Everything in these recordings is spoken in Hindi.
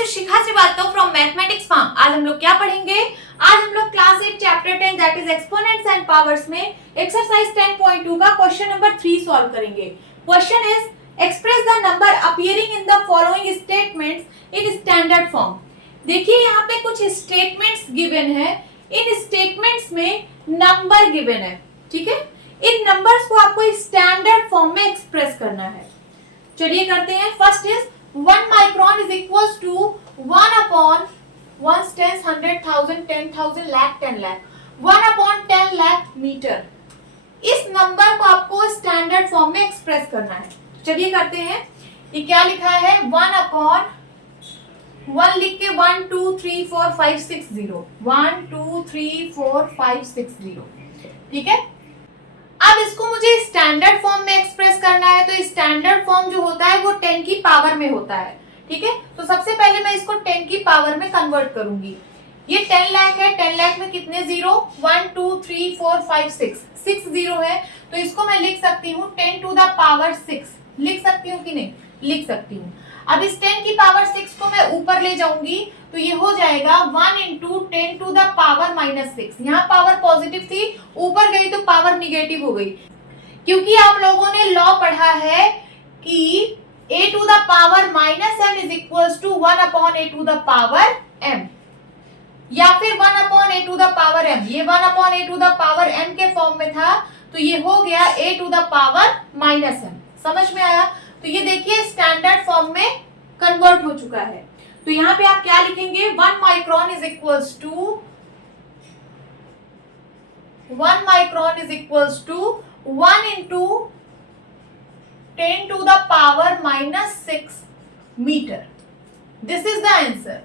Is Shikha Srivastava from mathematics form. आज हम लोग क्या पढ़ेंगे? आज हम लोग class 8 chapter 10 that is exponents and powers में एक्सरसाइज 10.2 का क्वेश्चन नंबर 3 सॉल्व करेंगे। Question is express the number appearing in the following statements in standard form. देखिए यहाँ पे कुछ स्टेटमेंट्स गिवन है, इन स्टेटमेंट्स में नंबर गिवन है, ठीक है। इन नंबर्स को आपको स्टैंडर्ड फॉर्म में एक्सप्रेस करना है। चलिए करते हैं। First is 1 micron is equals to 1 upon 1 10 100,000 10,000 lakh 10 lakh 1 upon 10 lakh metre. इस नंबर को आपको स्टैंडर्ड फॉर्म में एक्सप्रेस करना है। चलिए करते हैं। ये क्या लिखा है? 1 अपॉन 1 लिख के 1 2 3 4 5 6 0 1 2 3 4 5 6 0, ठीक है। अब इसको मुझे स्टैंडर्ड फॉर्म में एक्सप्रेस करना है, तो स्टैंडर्ड फॉर्म जो होता है वो 10 की पावर में होता है, ठीक है। तो सबसे पहले मैं इसको 10 की पावर में कन्वर्ट करूंगी। ये 10 लाख है, 10 लाख में कितने जीरो? 1 2 3 4 5 6 जीरो है, तो इसको मैं लिख सकती हूँ 10 टू द पावर 6। लिख सकती हूँ कि नहीं? लिख सकती हूँ। अब इस 10 की पावर 6 को मैं ऊपर ले जाऊंगी तो ये हो जाएगा 1 इंटू 10 टू द पावर -6। यहाँ पावर पॉजिटिव थी, ऊपर गई तो पावर निगेटिव हो गई, क्योंकि आप लोगों ने लॉ पढ़ा है कि a to the power -m is equals to 1 upon a to the power m, या फिर 1 upon a to the power m। ये 1 upon a to the power m के फॉर्म में था, तो ये हो गया a to the power -m। समझ में आया? तो ये देखिए स्टैंडर्ड फॉर्म में कन्वर्ट हो चुका है। तो यहाँ पे आप क्या लिखेंगे? 1 micron is equals to 1 into 10 to the power -6 metre. This is the answer.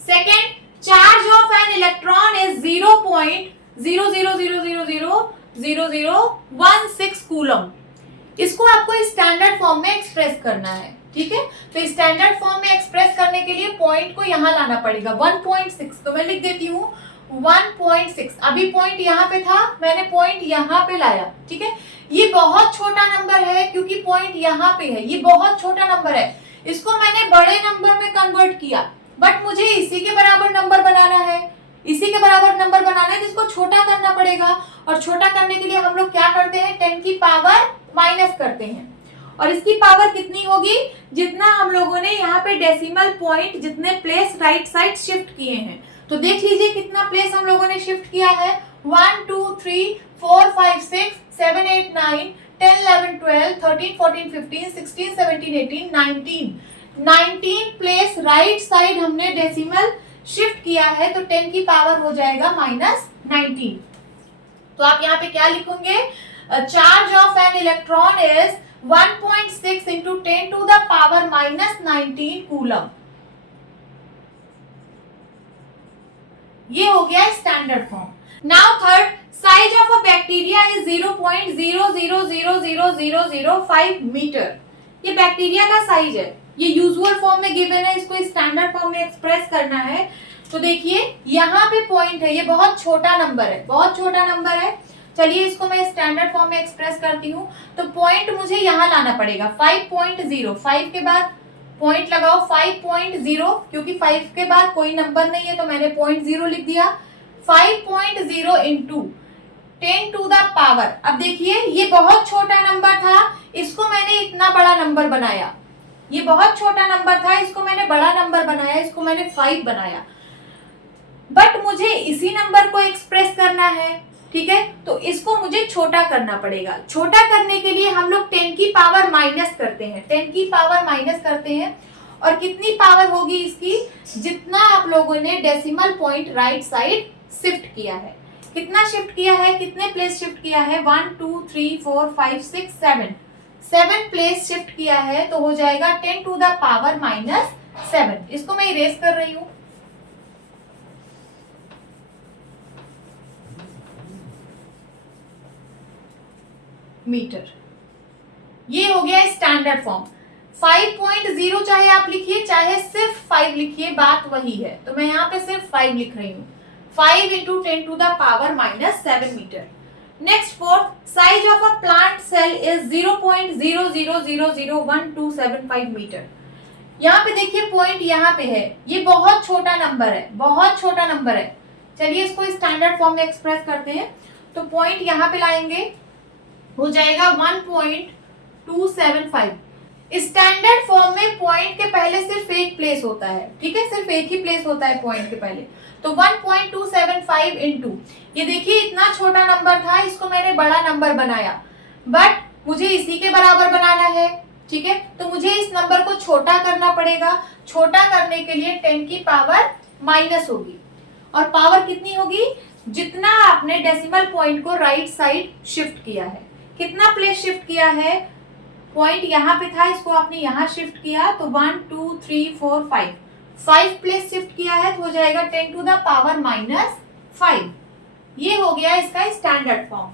Second, charge of an electron is 0.000000016 coulomb. इसको आपको स्टैंडर्ड फॉर्म में एक्सप्रेस करना है, ठीक है। तो स्टैंडर्ड फॉर्म में एक्सप्रेस करने के लिए पॉइंट को यहाँ लाना पड़ेगा 1.6। तो मैं लिख देती हूँ 1.6। अभी पॉइंट यहाँ पे था, मैंने पॉइंट यहाँ पे लाया, ठीक है। ये बहुत छोटा नंबर है क्योंकि पॉइंट यहाँ पे है, ये बहुत छोटा नंबर है। इसको मैंने बड़े नंबर में कन्वर्ट किया, बट मुझे इसी के बराबर नंबर बनाना है, इसी के बराबर नंबर बनाना है, जिसको छोटा करना पड़ेगा। और छोटा करने के लिए हम लोग क्या करते हैं? 10 की पावर माइनस करते हैं। और इसकी पावर कितनी होगी? जितना हम लोगों ने यहाँ पे डेसिमल पॉइंट जितने प्लेस राइट साइड शिफ्ट किए हैं। तो देख लीजिए कितना प्लेस हम लोगों ने शिफ्ट किया है। 1 2 3 4 5 6 7 8 9 10 11 12 13 14 15 16 17 18 19 प्लेस राइट साइड हमने डेसिमल शिफ्ट किया है, तो 10 की पावर हो जाएगा -19। तो आप यहाँ पे क्या लिखोगे? Charge of an electron is 1.6 into 10 to the power -19 coulomb. ये हो गया standard form. Now third, size of a bacteria is 0.0000005 metre. ये बैक्टीरिया का साइज है, ये यूजुअल फॉर्म में गिवन है, इसको स्टैंडर्ड फॉर्म में एक्सप्रेस करना है। तो देखिए यहाँ पे पॉइंट है, ये बहुत छोटा नंबर है, बहुत छोटा नंबर है। चलिए इसको मैं स्टैंडर्ड फॉर्म में एक्सप्रेस करती हूँ। तो पॉइंट मुझे यहाँ लाना पड़ेगा 5.0। 5 के बाद पॉइंट लगाओ 5.0, क्योंकि 5 के बाद कोई नंबर नहीं है तो मैंने 0.0 लिख दिया। 5.0 इंटू 10 टू द पावर। अब देखिए ये बहुत छोटा नंबर था, इसको मैंने इतना बड़ा नंबर बनाया। ये बहुत छोटा नंबर था, इसको मैंने बड़ा नंबर बनाया, इसको मैंने 5 बनाया। बट मुझे इसी नंबर को एक्सप्रेस करना है, ठीक है। तो इसको मुझे छोटा करना पड़ेगा। छोटा करने के लिए हम लोग 10 की पावर माइनस करते हैं, 10 की पावर माइनस करते हैं। और कितनी पावर होगी इसकी? जितना आप लोगों ने decimal point right side shift किया है। कितना शिफ्ट किया है? कितने प्लेस शिफ्ट किया है? 1 2 3 4 5 6 7 प्लेस शिफ्ट किया है, तो हो जाएगा 10 टू द पावर -7। इसको मैं इरेज कर रही हूं। मीटर। ये हो गया स्टैंडर्ड फॉर्म। 5.0 चाहे आप लिखिए चाहे सिर्फ 5 लिखिए, बात वही है। तो मैं यहाँ पे सिर्फ 5 लिख रही हूँ। 5 into 10 to the power -7 metre. Next, fourth, size of a plant cell is 0.0000127 meter. यहाँ पे देखिए पॉइंट यहाँ पे है, ये बहुत छोटा नंबर है, बहुत छोटा नंबर है। चलिए इसको स्टैंडर्ड फॉर्म में एक्सप्रेस करते हैं। तो पॉइंट यहाँ पे लाएंगे, हो जाएगा 1.275। स्टैंडर्ड फॉर्म में पॉइंट के पहले सिर्फ एक प्लेस होता है, ठीक है, सिर्फ एक ही प्लेस होता है पॉइंट के पहले। तो 1.275 इंटू, ये देखिए इतना छोटा नंबर था, इसको मैंने बड़ा नंबर बनाया, बट मुझे इसी के बराबर बनाना है, ठीक है। तो मुझे इस नंबर को छोटा करना पड़ेगा। छोटा करने के लिए 10 की पावर माइनस होगी, और पावर कितनी होगी, जितना आपने डेसिमल पॉइंट को राइट साइड शिफ्ट किया है। कितना प्लेस शिफ्ट किया है, पॉइंट यहाँ पे था, इसको आपने यहाँ शिफ्ट किया, तो 1 2 3 4 5 प्लेस शिफ्ट किया है, तो हो जाएगा 10 टू द पावर माइनस 5। ये हो गया इसका standard form.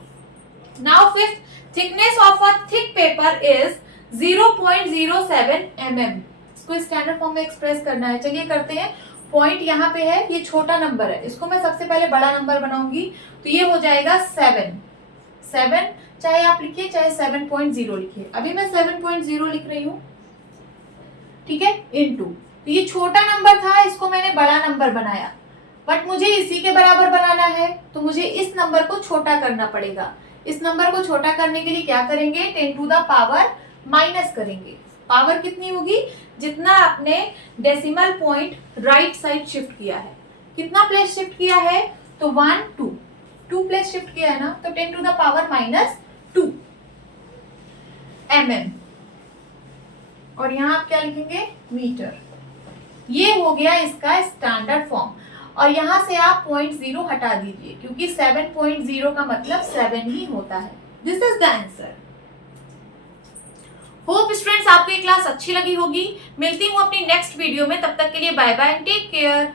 Now fifth, thickness of a thick paper is 0.07 mm। इसको स्टैंडर्ड फॉर्म में एक्सप्रेस करना है। चलिए करते हैं। पॉइंट यहाँ पे है, ये छोटा नंबर है, इसको मैं सबसे पहले बड़ा नंबर बनाऊंगी, तो ये हो जाएगा 7। चाहे आप लिखिए चाहे 7.0 लिखिए, अभी मैं 7.0 लिख रही हूँ, ठीक है, इनटू। तो ये छोटा नंबर था, इसको मैंने बड़ा नंबर बनाया, बट मुझे इसी के बराबर बनाना है, तो मुझे इस नंबर को छोटा करना पड़ेगा। इस नंबर को छोटा करने के लिए क्या करेंगे, 10 टू द पावर माइनस करेंगे। पावर कितनी होगी, जितना आपने decimal point right side shift किया है। कितना प्लेस शिफ्ट किया है, तो 1 2 प्लेस शिफ्ट किया है ना, तो 10 to the power minus 2 mm। और यहां आप क्या लिखेंगे, मीटर। ये हो गया इसका स्टैंडर्ड फॉर्म। और यहां से आप 0.0 हटा दीजिए, क्योंकि 7.0 का मतलब 7 ही होता है। This is the answer. Hope students आपको ये क्लास अच्छी लगी होगी। मिलती हूँ अपनी नेक्स्ट वीडियो में, तब तक के लिए bye bye and take care.